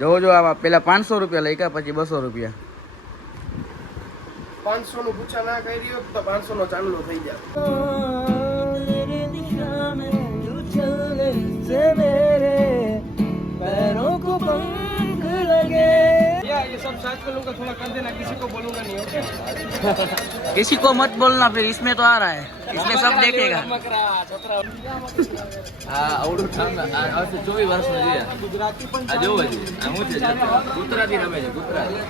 જોવો જો આમાં પેલા 500 રૂપિયા લઈ ગયા, પછી 200 રૂપિયા. 500 નું પૂછા ના કરી રહ્યો તો 500 નો ચાંદલો થઈ જાય. ये सब साथ में लूंगा, थोड़ा कर देना, किसी को बोलूंगा नहीं, ओके? किसी को मत बोलना, फिर इसमें तो आ रहा है, इसमें सब देखेगा. આ આવડું ઠામ આ 24 વર્ષનો છે. ગુજરાતી પણ આ જોવો છે, આ હું છે ગુજરાતી રમે છે, ગુજરાતી.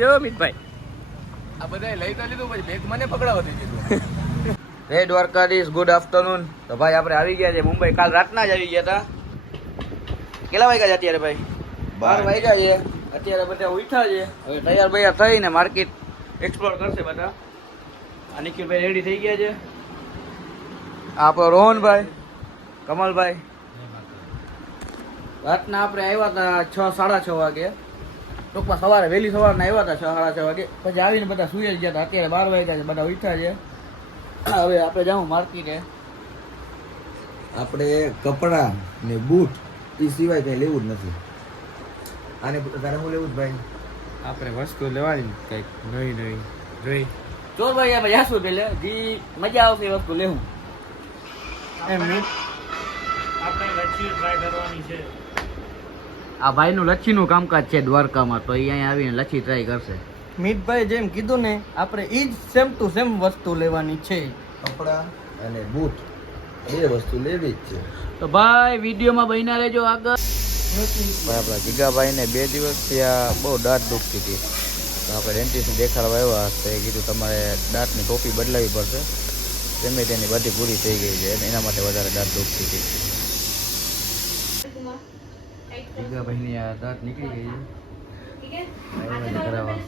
જો મિતભાઈ આ બધાય લઈ તો લીધું, પછી બેગ મને પકડાવવા દીધું. જય દ્વારકાધીશ, ગુડ આફ્ટરનૂન. તો ભાઈ આપણે આવી ગયા છે મુંબઈ. કાલ રાતના જ આવી ગયા હતા. કેટલા વાગ્યા છે અત્યારે ભાઈ? 12 વાગ્યા છે. અત્યારે બધા ઉઠ્યા છે, હવે તૈયાર બૈયાર થઈને માર્કેટ એક્સપ્લોર કરશે બધા. આ નિખિલભાઈ રેડી થઈ ગયા છે. આપણો રોહનભાઈ, કમલભાઈ. રાતના આપણે આવ્યા હતા 6-6:30 વાગે. ટૂંકમાં સવારે વહેલી સવારના આવ્યા હતા 6-6:30 વાગે. પછી આવીને બધા સુઈ જ ગયા હતા. અત્યારે 12 વાગ્યા છે, બધા ઉઠ્યા છે. હવે આપણે જાઉં માર્કેટે. આપણે કપડા ને બૂટ એ સિવાય કઈ લેવું જ નથી. આને તારે હું લેવું જ ભાઈ? આપણે વસ્તુ લેવાની કઈક નવી નવી જોઈ. જો ભાઈ આપણે જાશું પેલે જી મજા આવશે એ વસ્તુ લેવું. આપણે લચ્છી ટ્રાય કરવાની છે. આ ભાઈનું લચ્છીનું કામકાજ છે દ્વારકામાં, તો એ અહીંયા આવીને લચ્છી ટ્રાય કરશે. મીતભાઈ જેમ કીધું ને, આપણે ઈ જ સેમ ટુ સેમ વસ્તુ લેવાની છે. કપડા અને બૂટ બે વસ્તુ લેવી જ છે. તો ભાઈ વિડીયોમાં બન્યા રહેજો આગળ. આપણા જીગાભાઈને 2 દિવસથી આ બહુ દાંત દુખતી હતી, તો આપણે ડેન્ટિસ્ટને દેખાડવા આવ્યા તો એ કીધું તમારે દાંતની ટોપી બદલાવી પડશે, ગમે તેની બધી પૂરી થઈ ગઈ છે, એના માટે વધારે દાંત દુખતી હતી. જીગાભાઈની આ દાંત નીકળી ગઈ છે. કરાવવા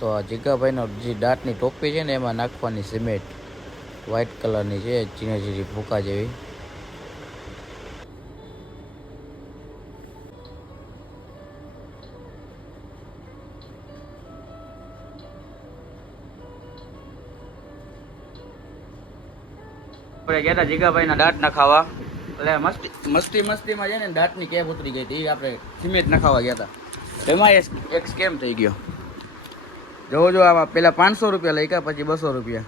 તો આ જીગાભાઈનો જે દાંતની ટોપી છે ને એમાં નાખવાની સિમેન્ટ વ્હાઈટ કલરની છે, ઝીણી ઝીણી ભૂકા જેવી. આપણે ગયા હતા જીગાભાઈના દાંત નખાવા, એટલે મસ્તીમાં છે ને દાંતની કેપ ઉતરી ગઈ હતી. આપણે સિમેન્ટ નખાવા ગયા હતા, એમાં એક સ્કેમ થઈ ગયો. જોવો જો આમાં પેલા 500 રૂપિયા લઈ ગયા, પછી 200 રૂપિયા.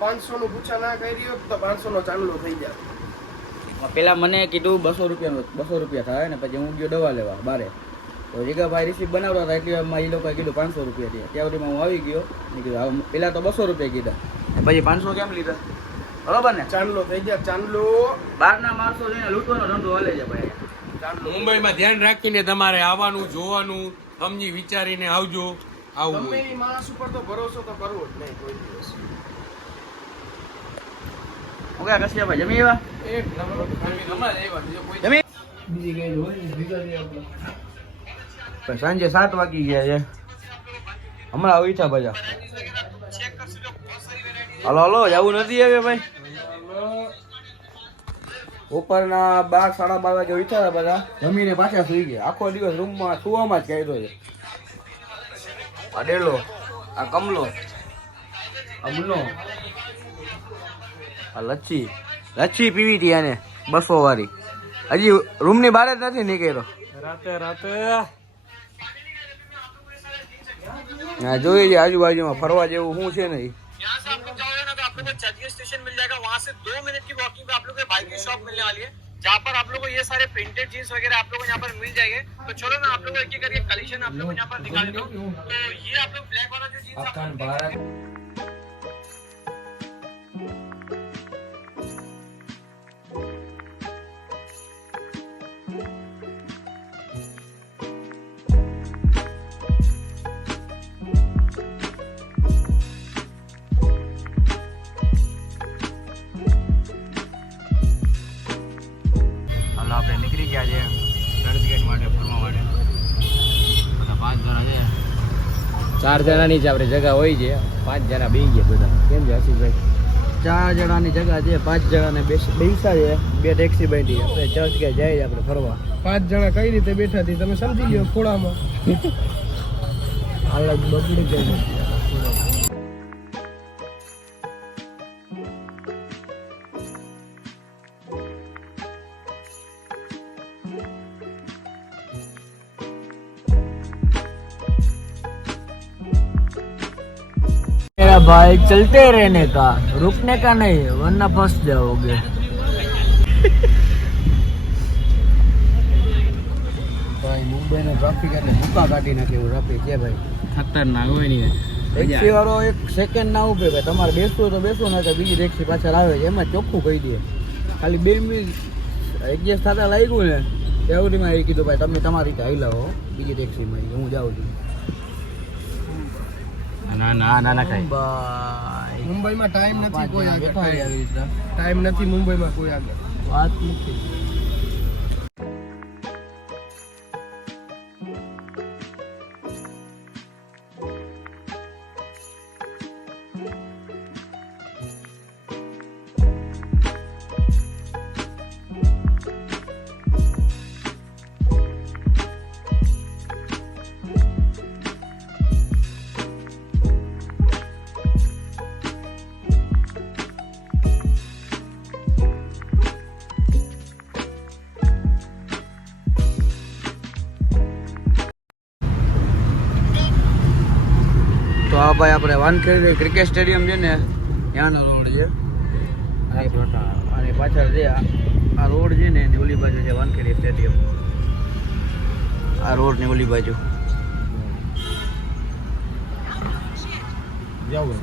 500 નું પૂછા ના કરી રહ્યો તો 500 નો ચાંદલો થઈ જાય. પેલા મને કીધું 200 રૂપિયા થાય ને, પછી હું ગયો દવા લેવા બારે. તો જીગાભાઈ રિસીપ્ટ બનાવતા હતા, એટલે એમાં એ લોકોએ કીધું 500 રૂપિયા થયા. ત્યાં સુધીમાં હું આવી ગયો ને કીધું પેલા તો 200 રૂપિયા કીધા, પછી 500 કેમ લીધા? બરોબર ને? ચાંદલો થઈ જાય. ચાંદલો બહારના માણસો જઈને લૂંટવાનો ધંધો હાલે છે ભાઈ. મુંબઈમાં ધ્યાન રાખીને તમારે આવવાનું, જોવાનું, સમજી વિચારીને આવજો. આવું ગમે એ માણસ ઉપર તો ભરોસો તો કરવો જ નહીં કોઈ દિવસ. ઓકે કશ્યપભાઈ જમી એવા એક નંબર જમી સાંજે 7 વાગી ગયા છે, હમણાં ઉઠ્યા બધા. હલો જવું નથી હવે ભાઈ. ઉપરના 12-12:30 વાગે ઉઠ્યા હતા બધા, જમીને પાછા સુઈ ગયા. આખો દિવસ રૂમમાં સુવામાં જ કાઢ્યો છે. આ ડેલો, આ કમલો, આ ગુનો, આ લચ્છી પીવી હતી આને 200 વાળી. હજી રૂમની બહાર જ નથી નીકળ્યો. રાતે હા જોઈએ છે આજુબાજુમાં ફરવા જેવું શું છે નહીં. यहाँ से आप लोग जाओगे ना तो आप लोग को चर्चिल स्टेशन मिल जाएगा. वहाँ से 2 मिनट की वॉकिंग पे आप लोग को बाइक की शॉप मिलने वाली है, जहाँ पर आप लोग को ये सारे प्रिंटेड जीन्स वगैरह आप लोग को यहाँ पर मिल जाएंगे. तो चलो मैं आप लोग को एक एक करके कलेक्शन आप लोग को यहाँ पर दिखा देता हूँ. तो ये आप लोग ब्लैक वाला जो जीन्स આપણે નીકળી ગયા છે ચર્ચગેટ માટે ફરવા માટે. બધા 5 જણા છે, 4 જણાની જ આપણે જગ્યા હોય છે, 5 જણા બેસી ગયા બધા. કેમ છે આશીષભાઈ? 4 જણાની જગ્યા છે, 5 જણાને બેસા છે, 2 ટેક્સી બાંધી છે. આપણે ચર્ચ કે જાય આપણે ફરવા. 5 જણા કઈ રીતે બેઠા હતી તમે સમજી લ્યો ખોળામાં. હાલત બગડી ગઈ. मेरा भाई चलते रहने का, रुकने का नहीं, वरना फंस जाओगे. ભાઈ મુંબઈનો ટ્રાફિક એટલે ભૂકા કાઢી નાખે એવું ટ્રાફિક છે ભાઈ. खतरनाक હોય ને. ટેક્સી વાળો 1 સેકન્ડ ના ઉભે ભાઈ. તમારે બેસવું તો બેસો, ના તો બીજી ટેક્સી પાછળ આવે છે, એમાં ચોખ્ખું કહી દે. ખાલી 2 મિનિટ એડજસ્ટ થતા લાગ્યું ને તેવડીમાં એ કીધું ભાઈ તમે તમારી રીતે હાઈ લાવો બીજી ટેક્સીમાં, હું જાઉં છું. ના કઈ. ભાઈ મુંબઈમાં ટાઈમ નથી કોઈ આગળ. બેઠા હોય આવી રીતના. ટાઈમ નથી મુંબઈમાં કોઈ આગળ. વાત નથી. તો આ ભાઈ આપણે વાનખેડી ક્રિકેટ સ્ટેડિયમ છે ને ત્યાંનો રોડ છે. અને પાછળ જે આ રોડ છે ને એની ઓલી બાજુ છે વાનખેડી સ્ટેડિયમ. આ રોડ ની ઓલી બાજુ જાઓ.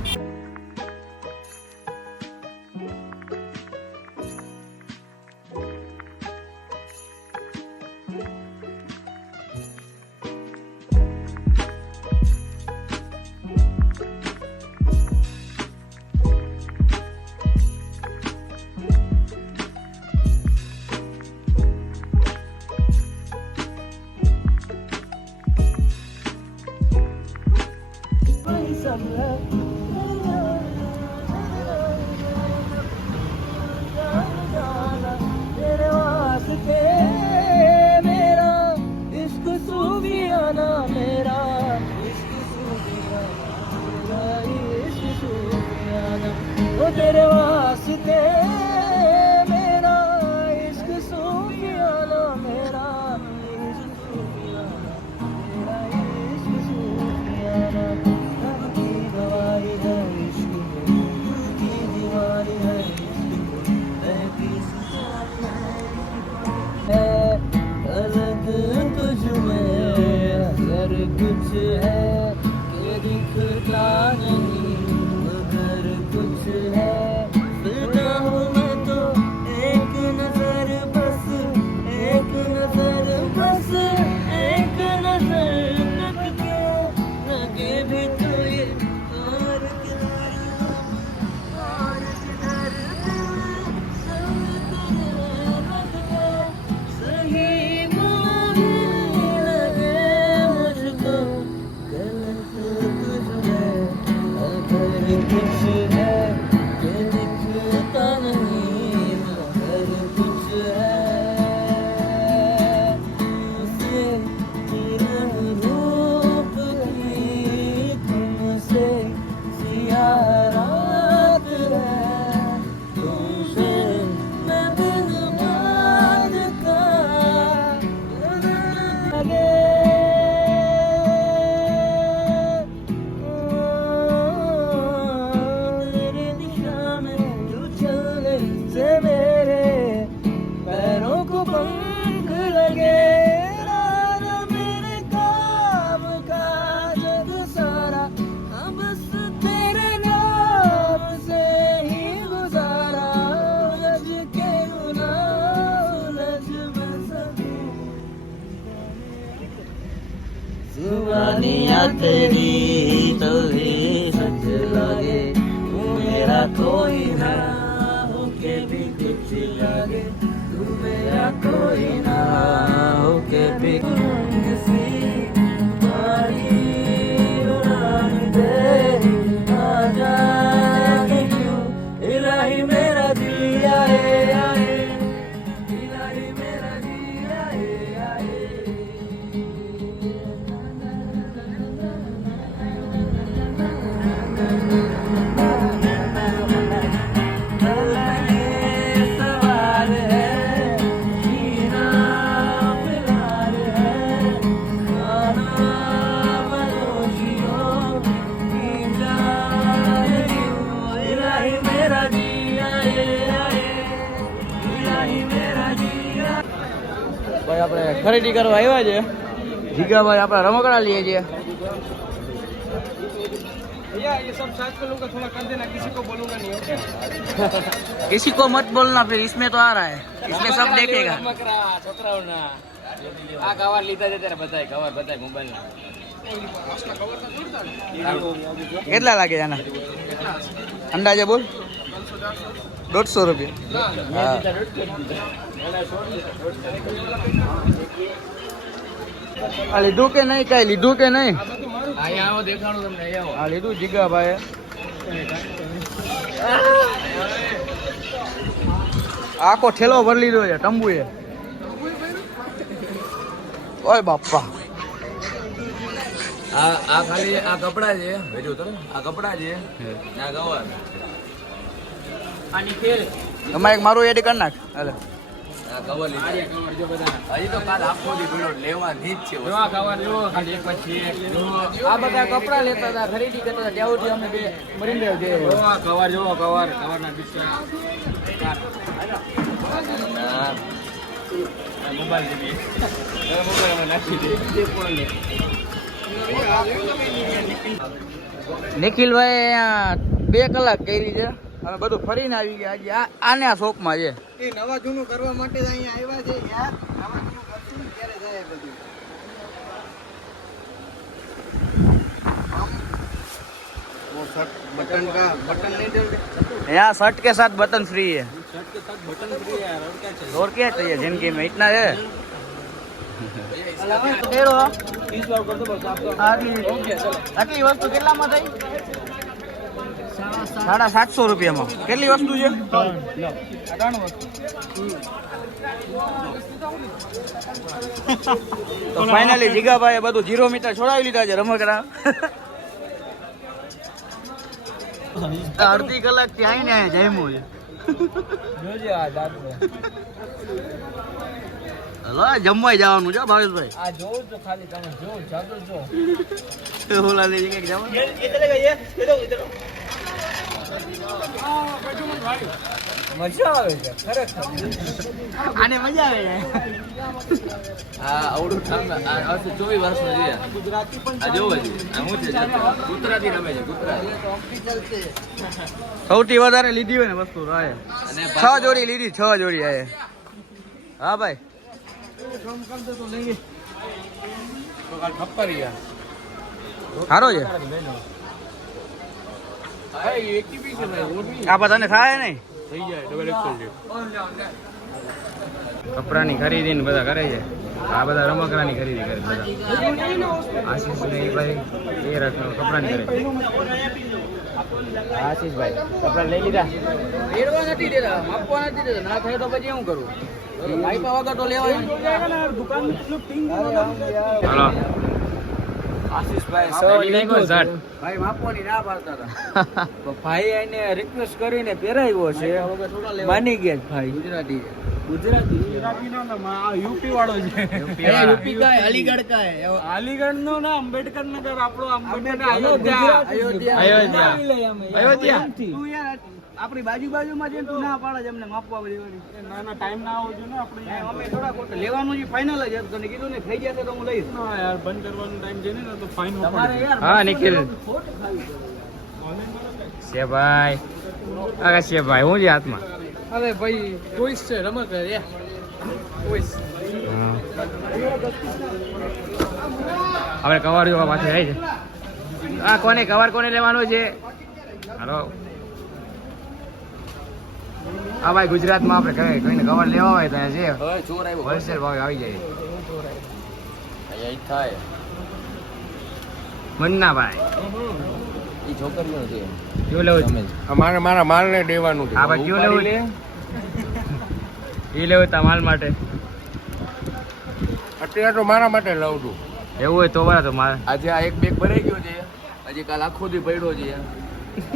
तेरे वास्ते मेरा इश्क सूफियाना, मेरा इश्क सूफियाना, मेरा इश्क सूफियाना. रब की गवाही है इश्क की दीवानी है इश्क रहती है अलग तुझ में अगर कुछ है कि दिखता नहीं, अगर कुछ है फिदा हूँ मैं तो एक नजर बस, एक नजर बस, एक नजर तक के लगे भी तो ये और किधर सब तेरे रख के सही माने लगे मुझको गलत तुझ में अगर कुछ है कि दिखता नहीं, अगर कुछ है उसे किरण रूप की तुमसे सिया रात है, तुमसे मैं बिन बात का लगे. ભાઈ આપણે ખરીદી કરવા આવ્યા છે. જીગાભાઈ આપણે રમકડા લઈએ છીએ. किसी को मत बोलना फिर इसमें तो आ रहा है इसमें सब देखेगा. છોકરાઓના આ કવર લીધા છે ત્યારે બધાય કવર બધાય મોબાઈલના કેટલા લાગે આના અંદાજે બોલ. 150 રૂપિયા. આ લીધું કે નહીં? કઈ લીધું કે નહીં? અહીંયા આવો દેખાણું તમને અહીંયા આવો આ લીધું જીગાભાઈ. આખો ઠેલો ભરી લીધો છે ટંબુએ. ઓય બાપા, આ ખાલી આ કપડા છે ભેજો તો આ કપડા છે આ કવર આની ખેલ તમારે એક મારું એડ કરી નાખ. હાલે આ કવર લીધી કવર જો બધા હજી તો કાલ આખો દી ભીડો લેવાની જ છે જો આ કવર જો ખાલી એક પછી એક આ બધા કપડા લેતા હતા, ખરીદી કરતા હતા, ત્યાંથી અમે બે મરીને જો આ કવર જો કવરના પીછા મોબાઈલ જેવી મોબાઈલમાં નાખી દે નિખિલભાઈ અહીંયા 2 કલાક કરી છે. અમે બધું ફરીને આવી ગયા. આજે આને આ શોપમાં છે. એ નવા જૂનું કરવા માટે જ અહીંયા આવ્યા છે યાર. નવા જૂનું કરશું ને ત્યારે જાય બધું. वो शर्ट बटन का बटन नहीं दोगे? यहाँ शर्ट के साथ बटन फ्री है. शर्ट के साथ बटन फ्री है यार, और क्या चाहिए? और क्या चाहिए जिंदगी में, इतना है. આટલી વસ્તુ કેટલામાં થઈ? 750 રૂપિયામાં. કેટલી વસ્તુ છે? તો ફાઇનલી જીગાભાઈ બધું 0 મીટર છોડાવી લીધા છે રમકડા. અડધી કલાક થી આવીને જમ્યું છે. હલો જમવાય જવાનું છે ભાવેશભાઈ. આ જોઉં તો ખાલી તમે જો જાદુ જો ઓલા લઈ જગ્યાએ જવાનું. મજા આવે છે ખરેખર આને મજા આવે છે. આ અવડું ઠામ આ 24 વર્ષનો છે ગુજરાતી પણ આ જોવો છે આ હું છે ગુજરાતી રમે છે ગુજરાતી સૌથી વધારે લીધી હોય ને વસ્તુ તો આ છે. અને 6 જોડી લીધી, 6 જોડી આ છે. હા ભાઈ તો કાલ ખપ્પરિયા સારો છે. હા એકી બી છે ભાઈ ઓડી આ બધાને થાય નહીં. થઈ જાય ડબલ એક્સેલ છે કપડાની ખરીદી ને બધા કરે છે. આ બધા રમકડાની ખરીદી કરે બધા. આશીષ ને એ ભાઈ એ રકમ કપડાની કરે છે. આશીષભાઈ કપડા લઈ લીધા. એડવા નથી દેતા, આપવા નથી દેતા. ના થાય તો પછી શું કરું? પાઇપા વગર તો લેવાય. હાલો આશીષભાઈ ભાઈ માપવાની ના પાડતા હતા. તો ભાઈ એને રિક્વેસ્ટ કરીને પહેરાવ્યો છે. માની ગયા ભાઈ. ગુજરાતી છે. યુપી વાળો છે. યુપી કા હે, અલીગઢ કા હે. અલીગઢ નો ના અંબેડકર નગર આપણો અયોધ્યા. અયોધ્યા. તું યાર આપણી બાજુમાં છે તું ના પાડે છે અમને માપવા દેવાની. ના ટાઈમ ના આવજો ને આપણે અમે થોડા ખોટા લેવાનું છે ફાઇનલ જ હતું. તને કીધું ને થઈ જશે તો હું લઈશ. ના યાર બંધ કરવાનો ટાઈમ છે ને તો ફાઇન તમારે યાર હા નિખિલ ખોટ ખાવી પડે. છે ભાઈ. આ છે ભાઈ હું છે હાથમાં. હવે ભાઈ ચોઈસ છે રમત રે ચોઈસ હવે કવર જોવા પાછળ જાય છે. આ કોને કવર કોને લેવાનું છે? હાલો હા ભાઈ ગુજરાતમાં આપણે કોઈને કવર લેવા હોય તો અહીંયા છે હવે ચોર આવ્યો હોલસેલ ભાવે આવી જાય. અહીંયા થાય મન્નાભાઈ એ છોકરીઓ છે કયું લેવું છે? મારા માલને દેવાનું છે હા ભાઈ કયું લેવું છે? એ લેવું તા માલ માટે. અત્યારે તો મારા માટે લઉં છું એવું હોય તો બરાબર તો મારે આજે આ એક બેગ ભરાઈ ગયો છે હજી કાલ આખો દી પડ્યો છે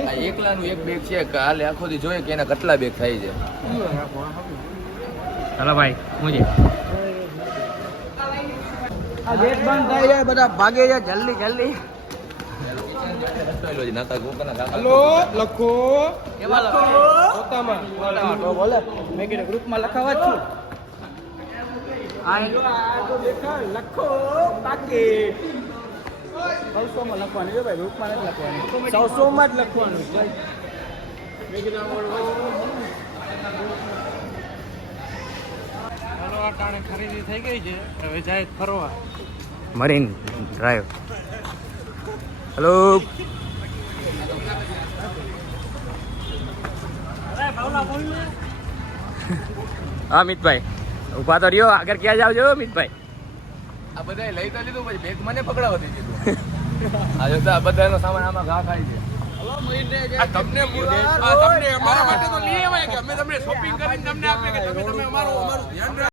આ એકલાનું એક બેગ છે કાલે આખો દી જોઈએ કે એના કેટલા બેગ થાય છે ચાલો ભાઈ હું છે આ ગેટ બંધ થઈ જાય બધા ભાગે છે જલ્દી જલ્દી. હેલો લખો કેવા લખો? પોતામાં તો બોલે મેં કીધું ગ્રુપમાં લખાવા જ છું. લખો પાકેટ 900 માં લખવાનું છે ભાઈ, રૂપમાં નથી લખવાનું, 100 માં જ લખવાનું ભાઈ. ખરીદી થઈ ગઈ છે, હવે જાય ફરવા. Marine drive. હેલો. હા મિતભાઈ ઉભા તો રહ્યો, આગળ ક્યાં જાવ છો મિતભાઈ? આ બધા લઈ તો લીધું, પછી બેગ મને પકડાવવા દઈ દીધું. આ જોતા બધાનો સામાન આમાં ઘા ખાય છે. આ તમને અમારા માટે તો લઈ આવ્યા કે અમે તમને શોપિંગ કરીને તમને આપીએ કે તમે અમારું ધ્યાન રાખો.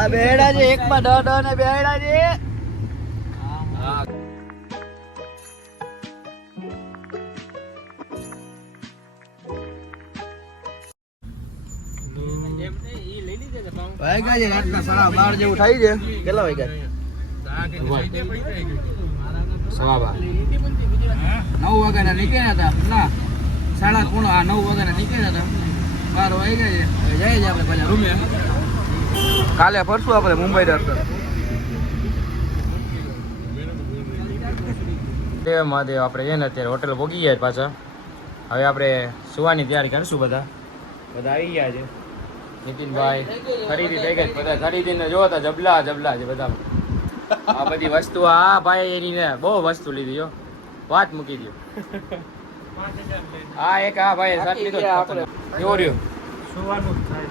આ બેડા છે, એકમાં 10 ને બેડા છે. વાગ્યા છે રાતના 12:30 જેવું થાય છે. કેટલા વાગ્યા? 9 વાગ્યાના નીકળ્યા હતા. ના 9:30 વાગ્યાના નીકળ્યા હતા. 12 વાગ્યા છે. હવે જાય છે આપણે પાછા રૂમે. કાલે ફરશું આપણે મુંબઈ દર્શન. દેવ મહાદેવ આપણે છે ને અત્યારે હોટેલ પહોંચી ગયા પાછા. હવે આપણે સુવાની તૈયારી કરીશું. બધા આવી ગયા છે. નીતિનભાઈ ખરીદી થઈ ગઈ, બધા ખરીદીને જોવો તો જબલા છે બધા. આ બધી વસ્તુ આ ભાઈ એની ને બહુ વસ્તુ લીધી હો, વાત મૂકી દો. આ એક આ ભાઈ સાત લીધો કેવો રહ્યો? સુવાનું થાય.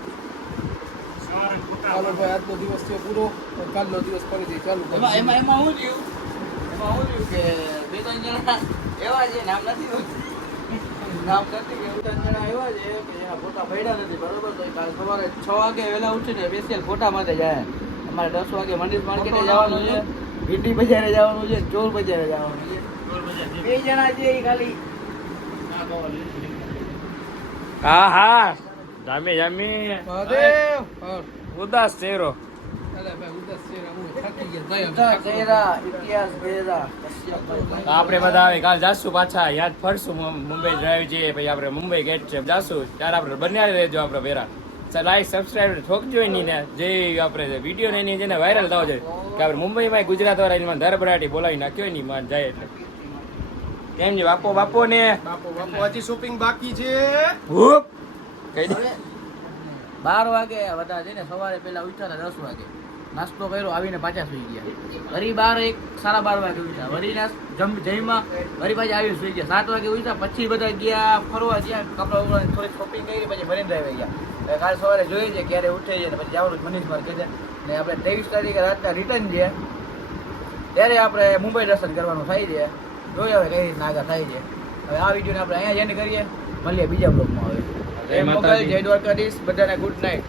ચાલો ભાઈ, આજનો દિવસ છે પૂરો, કાલનો દિવસ ફરીથી ચાલુ કરીએ. એમાં શું થયું કે 2-3 જણા એવા છે, નામ નથી કે 2-3 જણા એવા છે કે એના ફોટા પડ્યા નથી. બરોબર, તો કાલ સવારે 6 વાગે વહેલા ઉઠીને સ્પેશિયલ ફોટા માટે જાય. અમારે 10 વાગે મંદિર માર્કેટે જવાનું છે, ભીંડી બજારે જવાનું છે, ચોર બજારે જવાનું છે. 2 જણા છે એ ખાલી હા જામી મહાદેવ ઉદાસ ચહેરો. ભાઈ ઉદાસ છે, હું થાકી ગયા ભાઈ. ચહેરા ઇતિહાસ ચહેરા તો આપણે બધા હવે કાલ જાશું પાછા, યાદ ફરશું. મુંબઈ ડ્રાઈવ જઈએ, પછી આપણે મુંબઈ ગેટ છે જાશું. ત્યારે આપણે બન્યા રહેજો આપણે વેરા. લાઈક સબસ્ક્રાઈબ ઠોકજો નહીં ને, જે આપણે વિડીયો ને એની જેને વાયરલ થવો જોઈએ કે આપણે મુંબઈમાં ગુજરાત વાળા એમાં ધરભરાટી બોલાવી નાખ્યો નહીં માન જાય એટલે. કેમ છે બાપો ને બાપુ હજી શોપિંગ બાકી છે. હૂપ કહી દે. 12 વાગે બધા છે ને સવારે પહેલા ઉઠ્યા હતા 10 વાગે નાસ્તો કર્યો, આવીને પાછા સુઈ ગયા. વરી 12 વાગે ઉઠ્યા, વરી જઈમાં વરી પાછા આવી સુઈ ગયા. 7 વાગે ઉઠ્યા, પછી બધા ગયા ફરવા ગયા, કપડા ઉગડા થોડી શોપિંગ કરી, પછી મરીન ડ્રાઈવે ગયા. કાલ સવારે જોઈએ છે ક્યારે ઉઠે છે ને પછી જવાનું મનીષ માર્કેટ છે ને. આપણે 23 તારીખે રાતના રિટર્ન છે, ત્યારે આપણે મુંબઈ દર્શન કરવાનું થાય છે. જોઈએ હવે કઈ રીતના આગળ થાય છે. હવે આ વિડીયોને આપણે અહીંયા જ એન્ડ કરીએ, મળીએ બીજા બ્લોગમાં. હવે જય મોગલ, જય દ્વારકાધીશ, બધાને ગુડ નાઇટ.